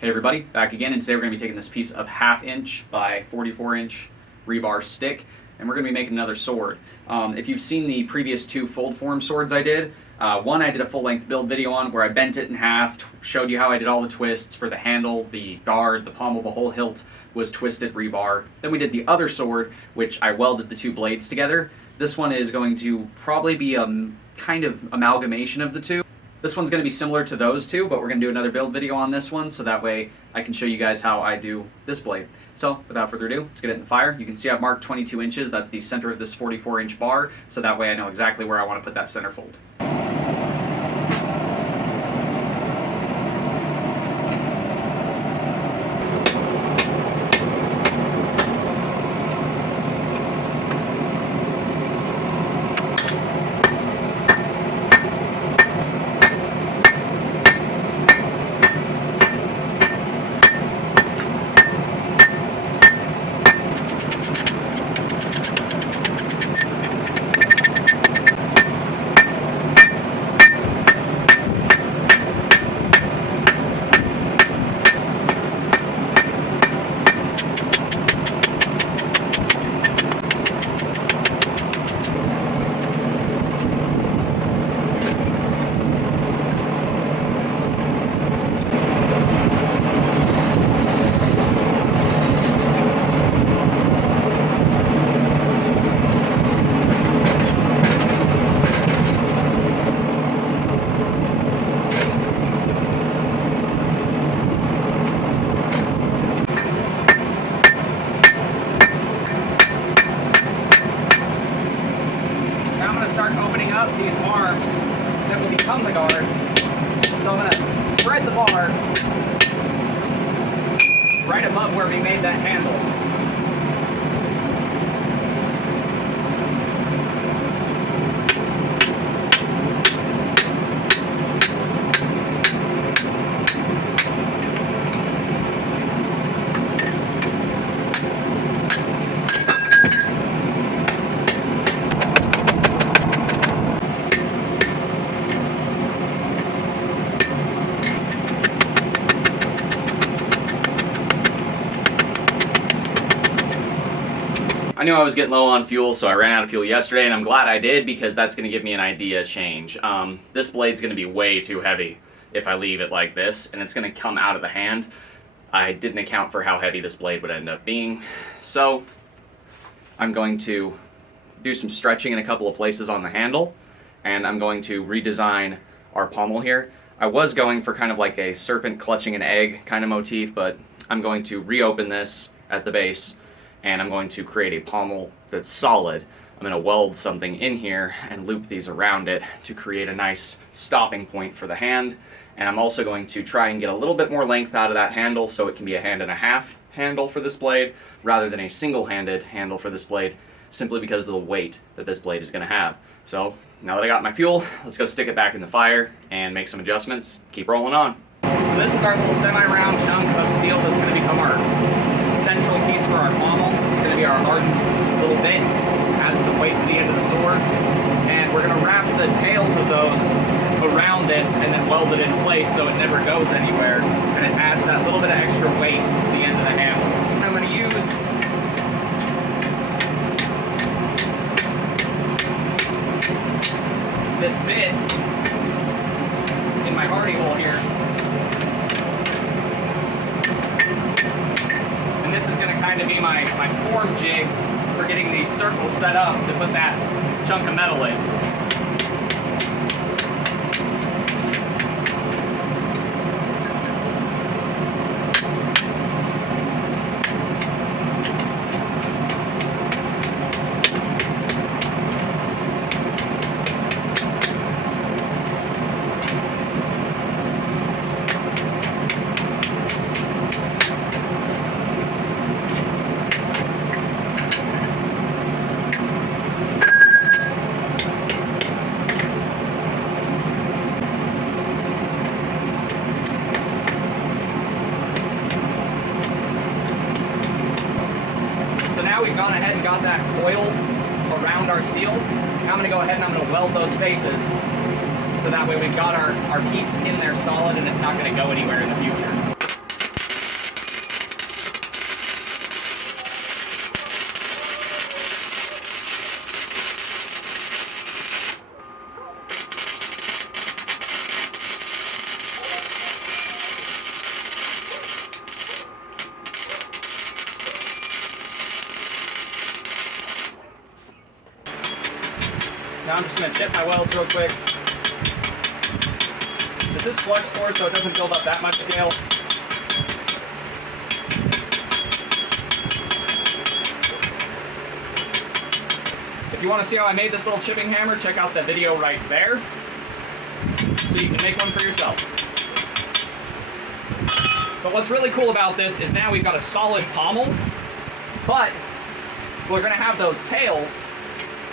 Hey everybody, back again, and today we're going to be taking this piece of 1/2 inch by 44 inch rebar stick, and we're going to be making another sword. If you've seen the previous two fold form swords I did, one I did a full length build video on where I bent it in half, showed you how I did all the twists for the handle, the guard, the pommel, the whole hilt was twisted rebar. Then we did the other sword, which I welded the two blades together. This one is going to probably be a kind of amalgamation of the two. This one's going to be similar to those two, but we're going to do another build video on this one, so that way I can show you guys how I do this blade. So, without further ado, let's get it in the fire. You can see I've marked 22 inches. That's the center of this 44-inch bar, so that way I know exactly where I want to put that center fold. Opening up these arms that will become the guard. So I'm going to spread the bar right above where we made that handle. I knew I was getting low on fuel, so I ran out of fuel yesterday, and I'm glad I did because that's going to give me an idea change. This blade's going to be way too heavy if I leave it like this, and it's going to come out of the hand. I didn't account for how heavy this blade would end up being, so I'm going to do some stretching in a couple of places on the handle, and I'm going to redesign our pommel here. I was going for kind of like a serpent clutching an egg kind of motif, but I'm going to reopen this at the base, and I'm going to create a pommel that's solid. I'm going to weld something in here and loop these around it to create a nice stopping point for the hand. And I'm also going to try and get a little bit more length out of that handle so it can be a 1.5-hand handle for this blade rather than a single-handed handle for this blade, simply because of the weight that this blade is going to have. So now that I got my fuel, let's go stick it back in the fire and make some adjustments. Keep rolling on. So this is our little semi-round chunk of steel that's going to become our central piece for our pommel. It's going to be our hardened little bit. Add some weight to the end of the sword, and we're going to wrap the tails of those around this and then weld it in place so it never goes anywhere, and it adds that little bit of extra weight to the end of the handle. I'm going to use this bit in my hardy hole here. This is going to kind of be my form jig for getting these circles set up to put that chunk of metal in. We've gone ahead and got that coil around our steel. Now I'm going to go ahead and I'm going to weld those faces so that way we've got our piece in there solid and it's not going to go anywhere in the future. Now I'm just going to chip my welds real quick. This is flux core, so it doesn't build up that much scale. If you want to see how I made this little chipping hammer, check out the video right there, so you can make one for yourself. But what's really cool about this is now we've got a solid pommel, but we're going to have those tails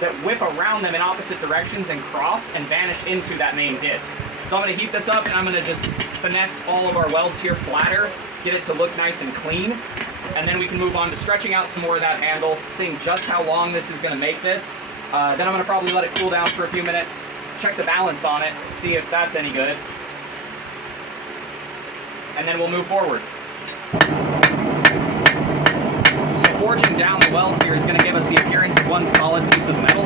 that whip around them in opposite directions and cross and vanish into that main disc. So I'm going to heat this up and I'm going to just finesse all of our welds here flatter, get it to look nice and clean, and then we can move on to stretching out some more of that handle, seeing just how long this is going to make this. Then I'm going to probably let it cool down for a few minutes, check the balance on it, see if that's any good, and then we'll move forward. So forging down the welds here is going to give us the appearance of one solid piece of metal.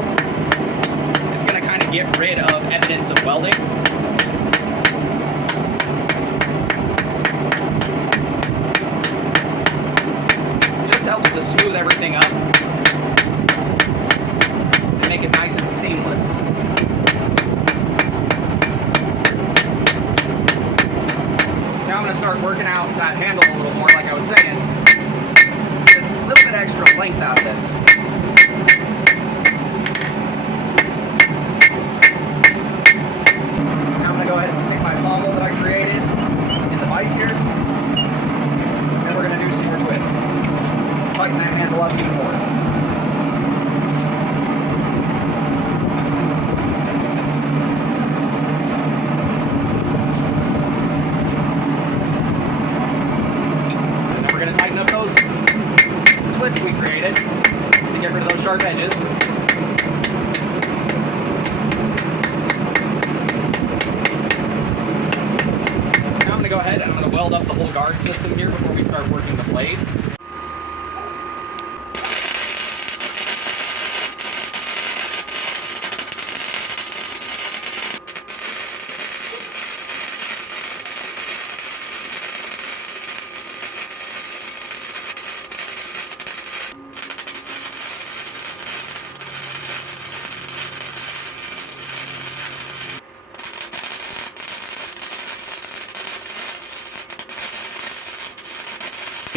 It's going to kind of get rid of evidence of welding. Just helps to smooth everything up and make it nice and seamless. Now I'm going to start working out that handle a little more, like I was saying. Get a little bit extra length out of this. Now I'm going to go ahead and stick my pommel that I created in the vise here. And we're going to do some more twists. Tighten that handle up even more. Twists we created to get rid of those sharp edges. Now I'm going to go ahead and I'm going to weld up the whole guard system here before we start working the blade.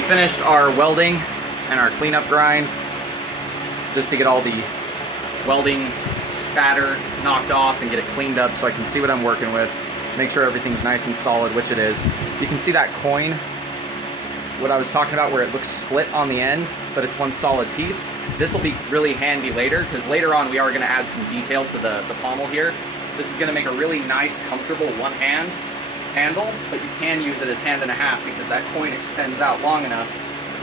Finished our welding and our cleanup grind just to get all the welding spatter knocked off and get it cleaned up so I can see what I'm working with, make sure everything's nice and solid, which it is. You can see that coin, what I was talking about, where it looks split on the end, but it's one solid piece. This will be really handy later, because later on we are going to add some detail to the pommel here. This is going to make a really nice, comfortable one-hand handle, but you can use it as hand and a half because that coin extends out long enough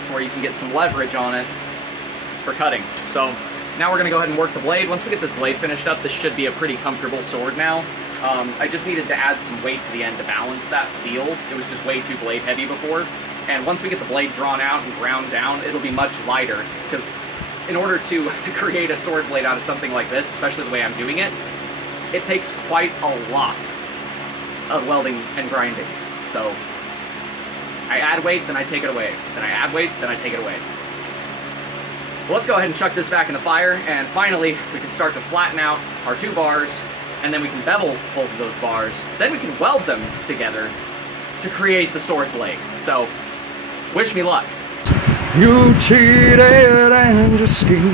to where you can get some leverage on it for cutting. So now we're going to go ahead and work the blade. Once we get this blade finished up, this should be a pretty comfortable sword now. I just needed to add some weight to the end to balance that feel. It was just way too blade heavy before. And once we get the blade drawn out and ground down, it'll be much lighter, because in order to create a sword blade out of something like this, especially the way I'm doing it, it takes quite a lot of welding and grinding. So I add weight, then I take it away. Then I add weight, then I take it away. Well, let's go ahead and chuck this back in the fire, and finally we can start to flatten out our two bars, and then we can bevel both of those bars. Then we can weld them together to create the sword blade. So wish me luck. You cheated and you schemed.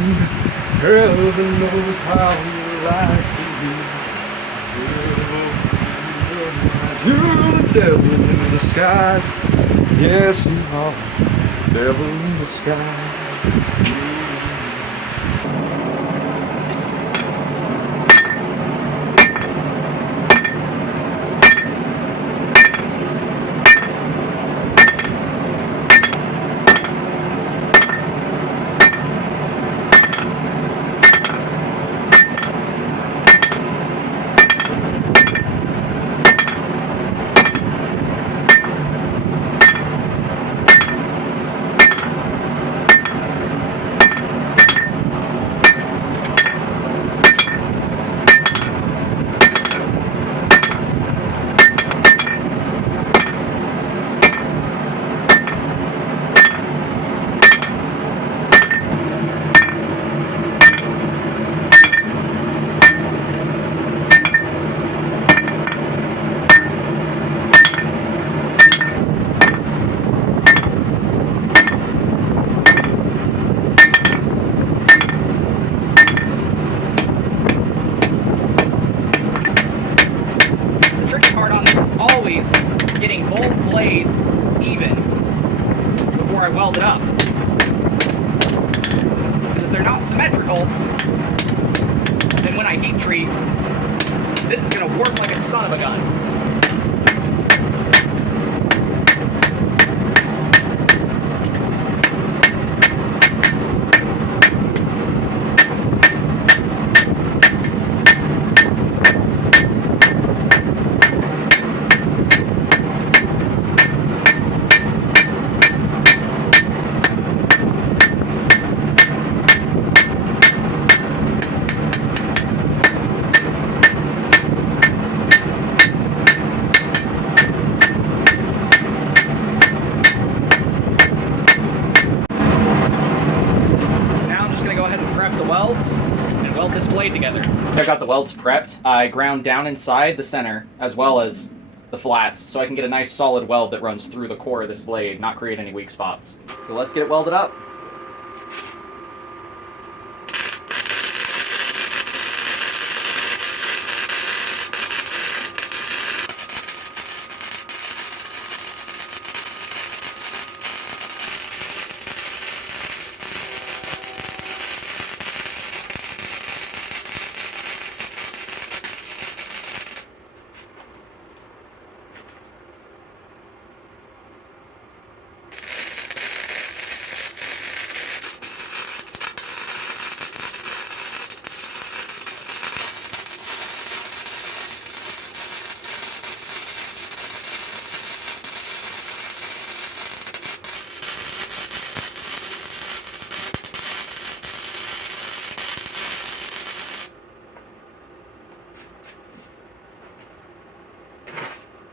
Heaven knows how you like to be. You're the devil in disguise. Yes, you are. Devil in disguise. welded up. Because if they're not symmetrical, then when I heat treat, this is going to work like a son of a gun. And weld this blade together. I've got the welds prepped. I ground down inside the center as well as the flats so I can get a nice solid weld that runs through the core of this blade, not create any weak spots. So let's get it welded up.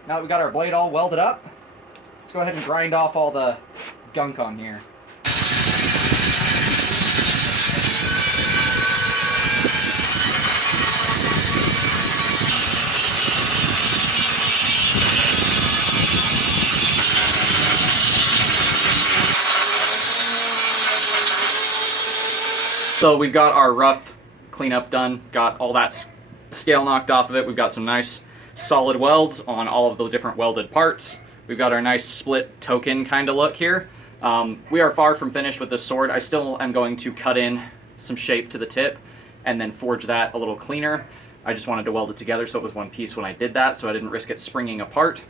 Now that we got our blade all welded up, let's go ahead and grind off all the gunk on here. So we've got our rough cleanup done, got all that scale knocked off of it. We've got some nice solid welds on all of the different welded parts. We've got our nice split token kind of look here. We are far from finished with this sword. I still am going to cut in some shape to the tip and then forge that a little cleaner. I just wanted to weld it together so it was one piece when I did that, so I didn't risk it springing apart.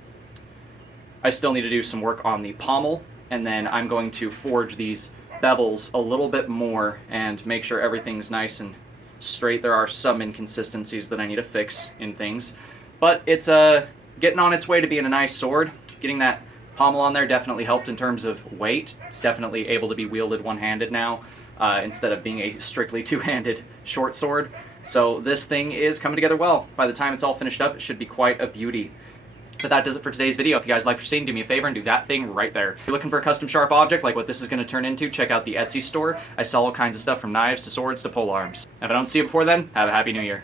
I still need to do some work on the pommel, and then I'm going to forge these bevels a little bit more and make sure everything's nice and straight. There are some inconsistencies that I need to fix in things, but it's getting on its way to being a nice sword. Getting that pommel on there definitely helped in terms of weight. It's definitely able to be wielded one-handed now instead of being a strictly two-handed short sword. So this thing is coming together well. By the time it's all finished up, it should be quite a beauty. But that does it for today's video. If you guys like what you're seeing, do me a favor and do that thing right there. If you're looking for a custom sharp object like what this is going to turn into, check out the Etsy store. I sell all kinds of stuff from knives to swords to pole arms. If I don't see you before then, have a happy new year.